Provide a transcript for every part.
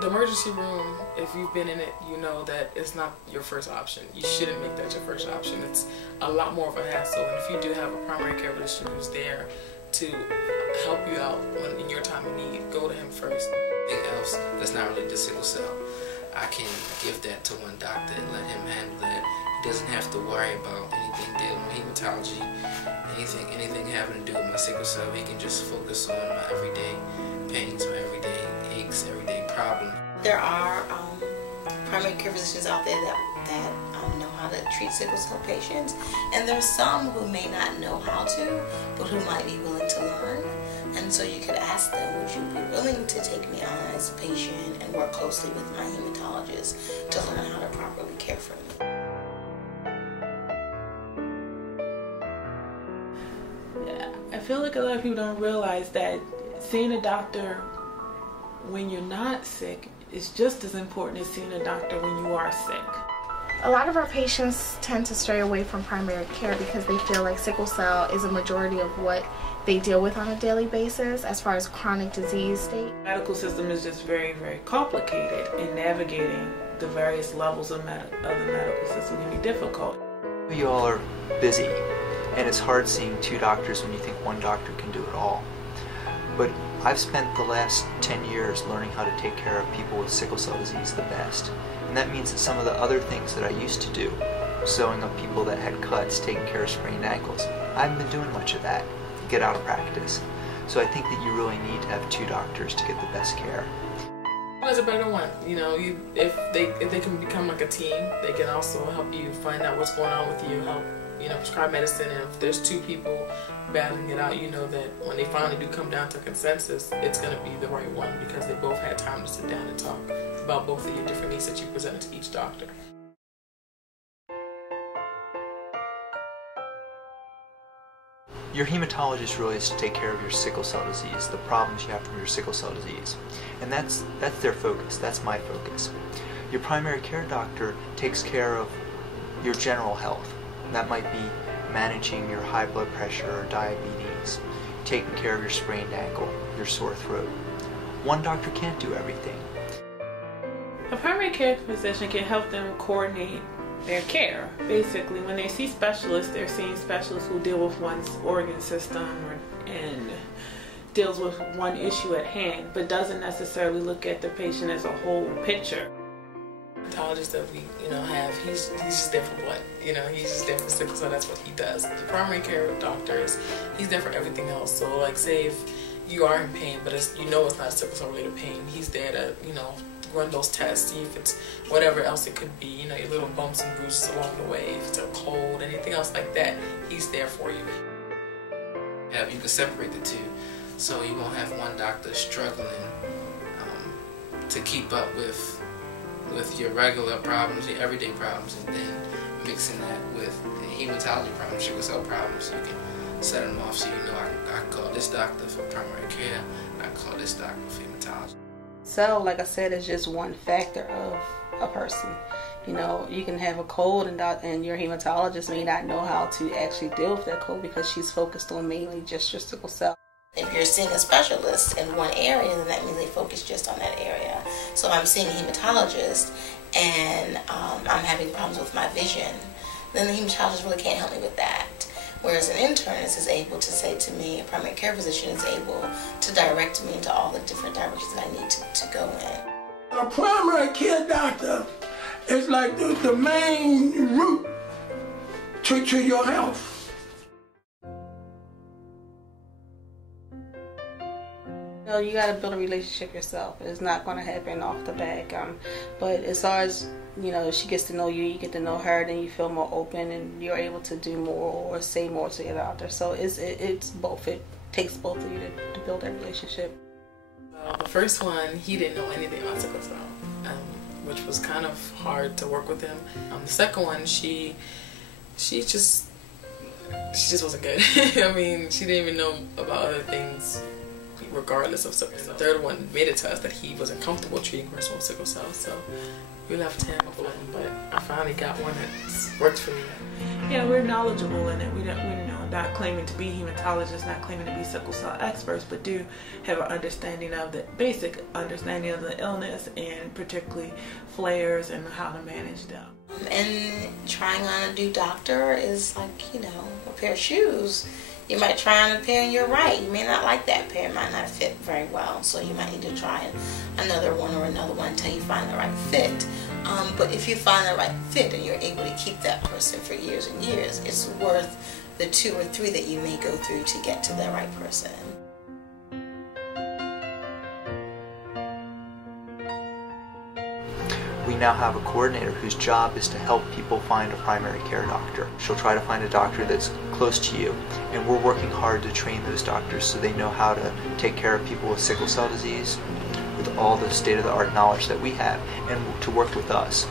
The emergency room, if you've been in it, you know that it's not your first option. You shouldn't make that your first option. It's a lot more of a hassle, and if you do have a primary care physician who's there to help you out in your time of need, go to him first. Anything else that's not related to sickle cell, I can give that to one doctor and let him handle that. He doesn't have to worry about anything dealing with hematology, anything having to do with my sickle cell. He can just focus on my everyday pains, my everyday aches, everyday problems. There are primary care physicians out there that know how to treat sickle cell patients, and there's some who may not know how to, but who might be willing to learn. And so you could ask them, would you be willing to take me on as a patient and work closely with my hematologist to learn how to properly care for me? I feel like a lot of people don't realize that seeing a doctor when you're not sick is just as important as seeing a doctor when you are sick. A lot of our patients tend to stray away from primary care because they feel like sickle cell is a majority of what they deal with on a daily basis as far as chronic disease state. The medical system is just very, very complicated, and navigating the various levels of the medical system can be difficult. You all are busy, and it's hard seeing two doctors when you think one doctor can do it all. But I've spent the last 10 years learning how to take care of people with sickle cell disease the best. And that means that some of the other things that I used to do, sewing up people that had cuts, taking care of sprained ankles, I haven't been doing much of that. Get out of practice. So I think that you really need to have two doctors to get the best care. There's a better one. You know, if they can become like a team, they can also help you find out what's going on with you, help prescribe medicine. And if there's two people battling it out, you know that when they finally do come down to consensus, it's going to be the right one because they both had time to sit down and talk about both of your different needs that you presented to each doctor. Your hematologist really is to take care of your sickle cell disease, the problems you have from your sickle cell disease. And that's their focus, that's my focus. Your primary care doctor takes care of your general health. That might be managing your high blood pressure or diabetes, taking care of your sprained ankle, your sore throat. One doctor can't do everything. A primary care physician can help them coordinate their care. Basically, when they see specialists, they're seeing specialists who deal with one's organ system and deals with one issue at hand, but doesn't necessarily look at the patient as a whole picture. The hematologist that we have, he's just there for blood. He's just there for sickle cell. That's what he does. The primary care doctor he's there for everything else. So like, say if you are in pain, but it's not sickle cell related pain, he's there to run those tests, see if it's whatever else it could be, your little bumps and bruises along the way, if it's a cold, anything else like that, he's there for you. Yeah, you can separate the two, so you won't have one doctor struggling to keep up with your regular problems, your everyday problems, and then mixing that with the hematology problems, sickle cell problems. You can set them off so I can call this doctor for primary care, and I can call this doctor for hematology. So, like I said, it's just one factor of a person. You can have a cold and your hematologist may not know how to actually deal with that cold because she's focused on mainly just your sickle cell. If you're seeing a specialist in one area, then that means they focus just on that area. So if I'm seeing a hematologist and I'm having problems with my vision, then the hematologist really can't help me with that. Whereas an internist is able to say to me, a primary care physician is able to direct me into all the different directions that I need to go in. A primary care doctor is like the main route to your health. You got to build a relationship yourself. It's not going to happen off the back. But as far as she gets to know you, you get to know her, then you feel more open and you're able to do more or say more to your doctor. So it's both. It takes both of you to build that relationship. The first one, he didn't know anything about sickle cell, which was kind of hard to work with him. The second one, she just wasn't good. I mean, she didn't even know about other things regardless of sickle cell. They're the one that made it to us that he wasn't comfortable treating a person with sickle cell, so we left him alone. But I finally got one that worked for me. Yeah, we're knowledgeable in it. We not claiming to be hematologists, not claiming to be sickle cell experts, but do have an understanding of the basic understanding of the illness, and particularly flares and how to manage them. And trying on a new doctor is like, you know, a pair of shoes. You might try on a pair and you're right. You may not like that pair. It might not fit very well. So you might need to try another one or another one until you find the right fit. But if you find the right fit and you're able to keep that person for years and years, it's worth the 2 or 3 that you may go through to get to the right person. We now have a coordinator whose job is to help people find a primary care doctor. She'll try to find a doctor that's close to you, and we're working hard to train those doctors so they know how to take care of people with sickle cell disease with all the state-of-the-art knowledge that we have, and to work with us.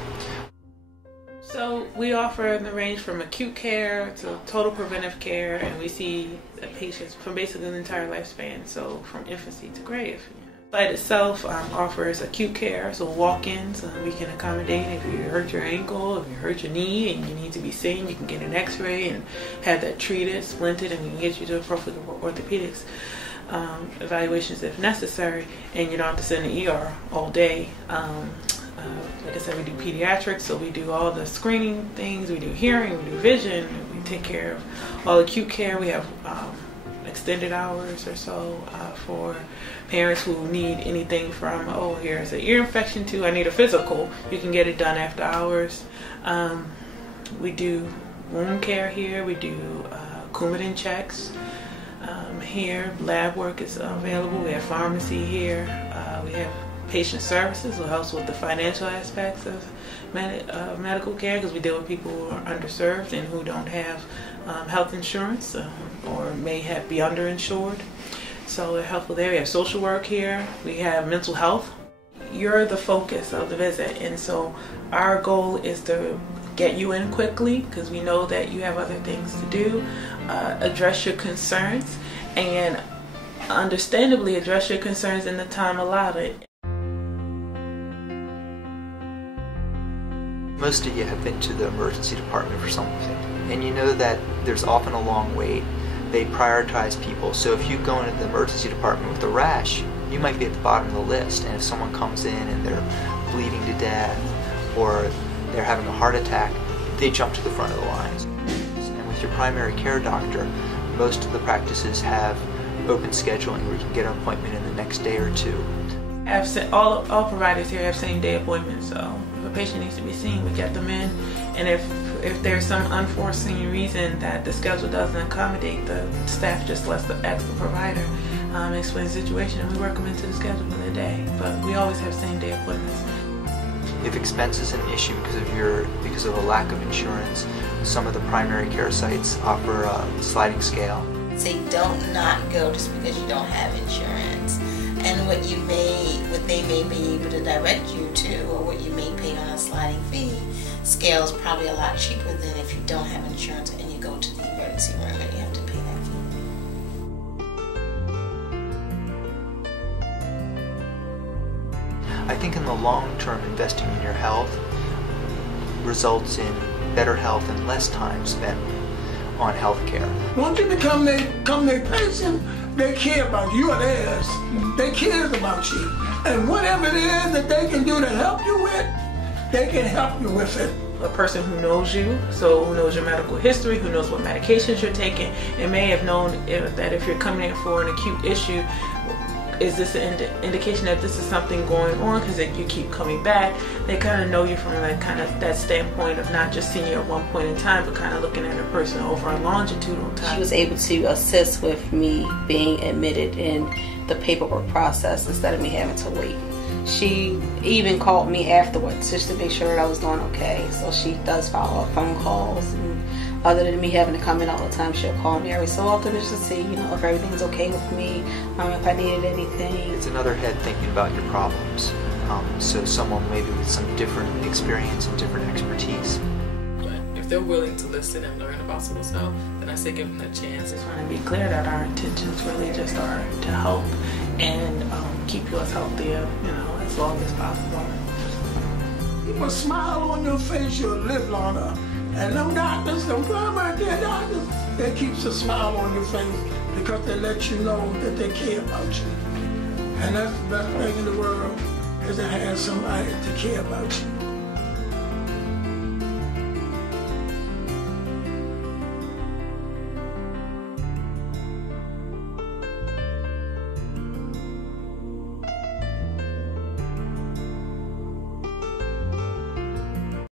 So we offer the range from acute care to total preventive care, and we see patients from basically the entire lifespan, so from infancy to grave. The site itself offers acute care, so walk-ins. We can accommodate if you hurt your ankle, if you hurt your knee and you need to be seen, you can get an x-ray and have that treated, splinted, and we can get you to appropriate orthopedics evaluations if necessary, and you don't have to sit in the ER all day. Like I said, we do pediatrics, so we do all the screening things, we do hearing, we do vision, we take care of all acute care. We have extended hours or so for parents who need anything from, oh, here's an ear infection, to I need a physical. You can get it done after hours. We do wound care here. We do Coumadin checks here. Lab work is available. We have pharmacy here. We have patient services, who helps with the financial aspects of medical care, because we deal with people who are underserved and who don't have health insurance or may be underinsured. So they're helpful there. We have social work here. We have mental health. You're the focus of the visit, and so our goal is to get you in quickly, because we know that you have other things to do, address your concerns, and understandably address your concerns in the time allotted. Most of you have been to the emergency department for something, and you know that there's often a long wait. They prioritize people, so if you go into the emergency department with a rash, you might be at the bottom of the list, and if someone comes in and they're bleeding to death or they're having a heart attack, they jump to the front of the lines. And with your primary care doctor, most of the practices have open scheduling where you can get an appointment in the next day or 2. All providers here have same-day appointments, so if a patient needs to be seen, we get them in, and if there's some unforeseen reason that the schedule doesn't accommodate, the staff just lets the provider explain the situation, and we work them into the schedule for the day. But we always have same-day appointments. If expense is an issue because of a lack of insurance, some of the primary care sites offer a sliding scale. Say don't not go just because you don't have insurance. And what they may be able to direct you to, or what you may pay on a sliding fee scale, is probably a lot cheaper than if you don't have insurance and you go to the emergency room and you have to pay that fee. I think in the long term, investing in your health results in better health and less time spent on health care. Once you become their patient, they care about you or theirs. They care about you. And whatever it is that they can do to help you with, they can help you with it. A person who knows you, so who knows your medical history, who knows what medications you're taking, and may have known that if you're coming in for an acute issue, is this an indication that this is something going on, because you keep coming back. They kind of know you from that standpoint of not just seeing you at one point in time, but kind of looking at a person over a longitudinal time. She was able to assist with me being admitted in the paperwork process instead of me having to wait. She even called me afterwards just to make sure that I was doing okay. So she does follow up phone calls, and other than me having to come in all the time, she'll call me every so often just to see, if everything's okay with me, if I needed anything. It's another head thinking about your problems. So someone maybe with some different experience and different expertise. But if they're willing to listen and learn about sickle cell, then I say give them that chance. I just want to be clear that our intentions really just are to help and keep you as healthy, as long as possible. Keep a smile on your face, you'll live longer. And them doctors, them primary care doctors, they keep a smile on your face because they let you know that they care about you. And that's the best thing in the world, is to have somebody to care about you.